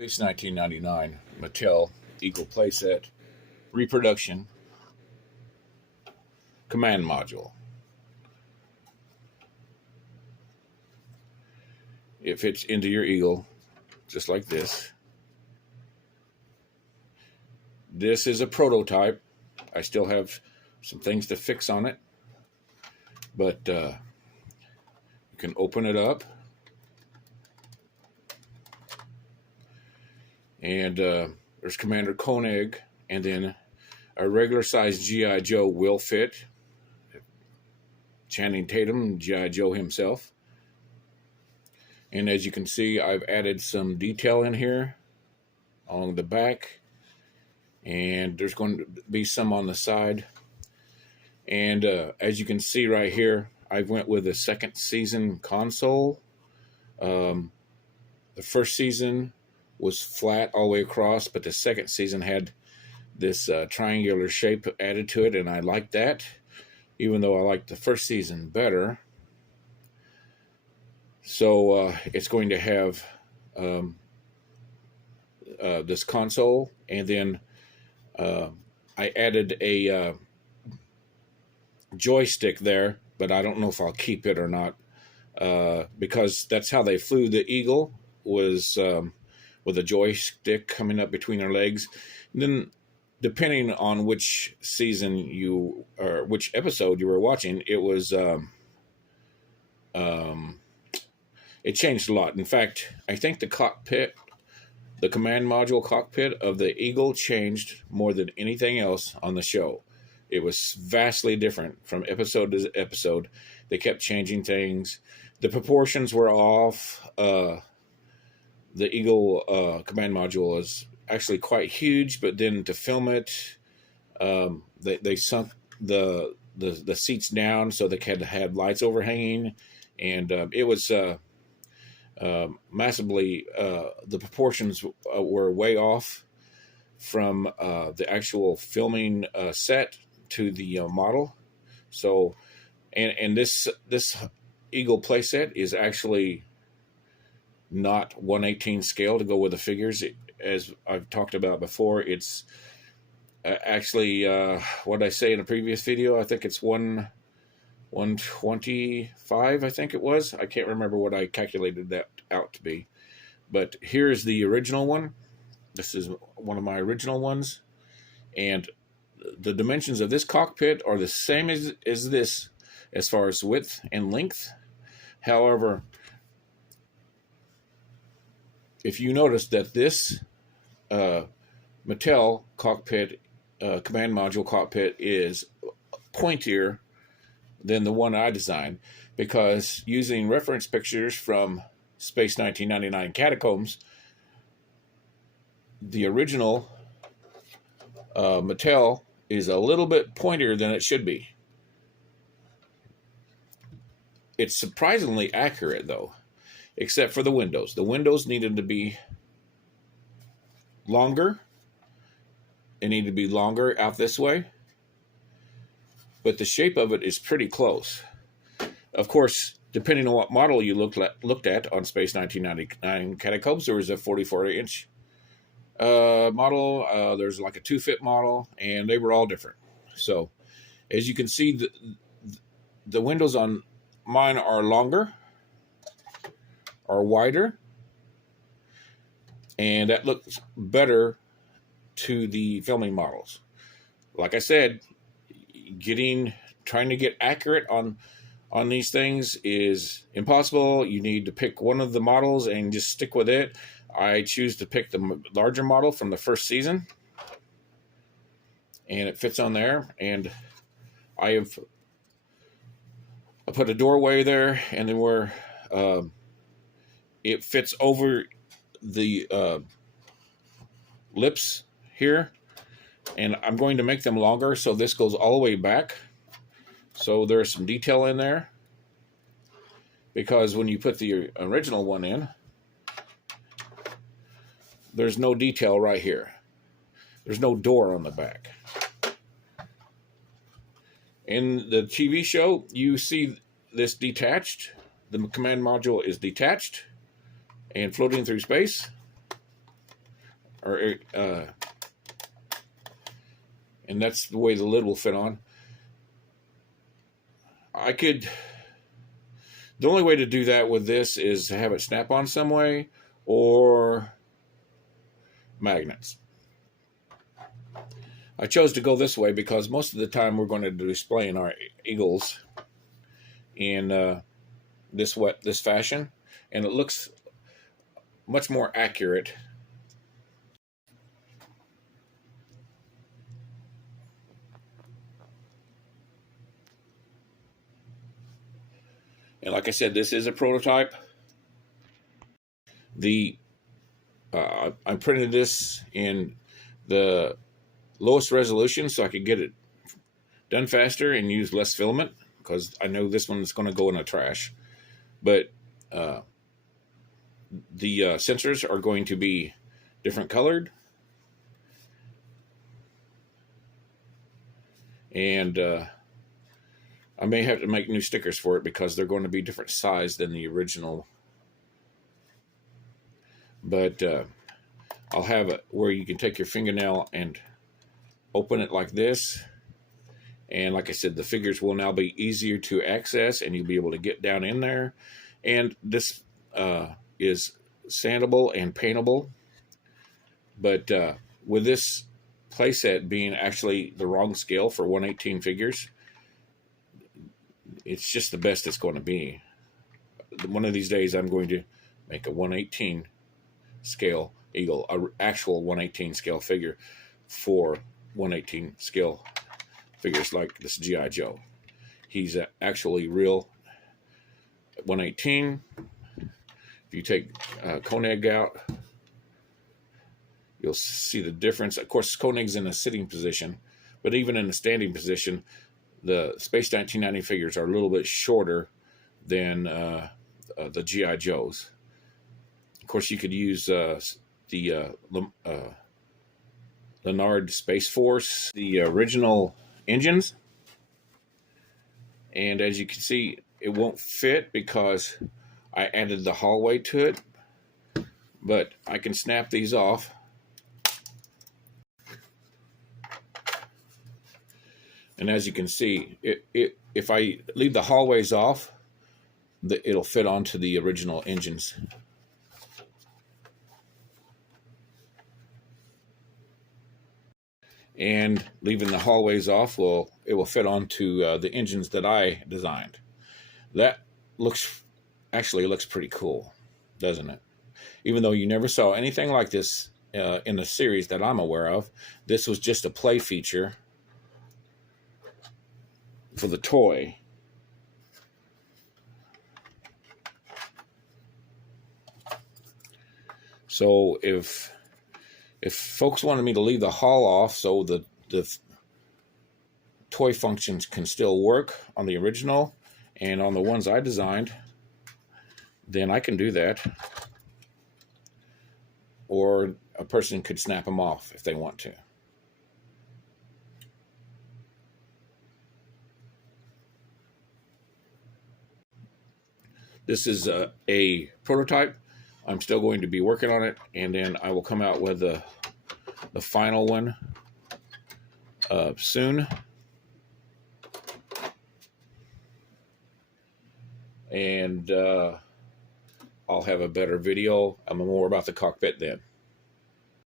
It's 1999 Mattel Eagle playset reproduction command module. It fits into your Eagle just like this. This is a prototype. I still have some things to fix on it, but you can open it up, and there's Commander Koenig, and then a regular size G.I. Joe will fit. Channing Tatum, G.I. Joe himself. And as you can see, I've added some detail in here along the back, and there's going to be some on the side. And as you can see right here, I went with a second season console. The first season was flat all the way across, but the second season had this triangular shape added to it, and I like that, even though I like the first season better. So it's going to have this console, and then I added a joystick there, but I don't know if I'll keep it or not, because that's how they flew the Eagle, was with a joystick coming up between their legs. And then depending on which season or which episode you were watching, it was it changed a lot. In fact, I think the command module cockpit of the Eagle changed more than anything else on the show. It was vastly different from episode to episode. They kept changing things. The proportions were off. The Eagle command module is actually quite huge, but then to film it, they sunk the seats down so they had lights overhanging, and it was massively, the proportions were way off from the actual filming set to the model. So, and this Eagle playset is actually not 1/18 scale to go with the figures. As I've talked about before, it's actually what I say in a previous video, I think it's 125, I think it was. I can't remember what I calculated that out to be. But here's the original one. This is one of my original ones. And the dimensions of this cockpit are the same as this as far as width and length. However, if you notice that this Mattel cockpit, command module cockpit, is pointier than the one I designed, because using reference pictures from Space 1999 Catacombs, the original Mattel is a little bit pointier than it should be. It's surprisingly accurate, though, except for the windows. The windows needed to be longer. They need to be longer out this way. But the shape of it is pretty close. Of course, depending on what model you looked at on Space 1999 Catacombs, there was a 44-inch model. There's like a 2-foot model, and they were all different. So, as you can see, the windows on mine are longer, are wider, and that looks better to the filming models. Like I said, trying to get accurate on these things is impossible. You need to pick one of the models and just stick with it. I choose to pick the larger model from the first season, and it fits on there. And I put a doorway there, and then where it fits over the lips here, and I'm going to make them longer, so this goes all the way back. So there's some detail in there, because when you put the original one in, there's no detail right here. There's no door on the back. In the TV show, you see this detached. The command module is detached and floating through space. or and that's the way the lid will fit on. The only way to do that with this is to have it snap on some way, or magnets. I chose to go this way because most of the time we're going to be displaying our eagles in this fashion, and it looks much more accurate. And like I said, this is a prototype. I printed this in the lowest resolution so I could get it done faster and use less filament, because I know this one is going to go in the trash. But the sensors are going to be different colored, and I may have to make new stickers for it because they're going to be different size than the original. But I'll have it where you can take your fingernail and open it like this, and like I said, the figures will now be easier to access, and you'll be able to get down in there. And this is sandable and paintable, but with this playset being actually the wrong scale for 1/18 figures, it's just the best it's going to be. One of these days I'm going to make a 1/18 scale eagle, an actual 1/18 scale figure for 1/18 scale figures like this G.I. Joe. He's actually real 1/18. If you take Koenig out, you'll see the difference. Of course, Koenig's in a sitting position, but even in a standing position, the Space 1990 figures are a little bit shorter than the G.I. Joes. Of course, you could use the Leonard Space Force, the original engines. And as you can see, it won't fit because I added the hallway to it. But I can snap these off. And as you can see, if I leave the hallways off, it'll fit onto the original engines. And leaving the hallways off, it will fit onto the engines that I designed. That actually looks pretty cool, doesn't it? Even though you never saw anything like this in the series that I'm aware of, this was just a play feature for the toy. So if folks wanted me to leave the hull off so the toy functions can still work on the original and on the ones I designed, then I can do that. Or a person could snap them off if they want to. This is a prototype. I'm still going to be working on it, and then I will come out with the final one soon. And I'll have a better video. I'm more about the cockpit then.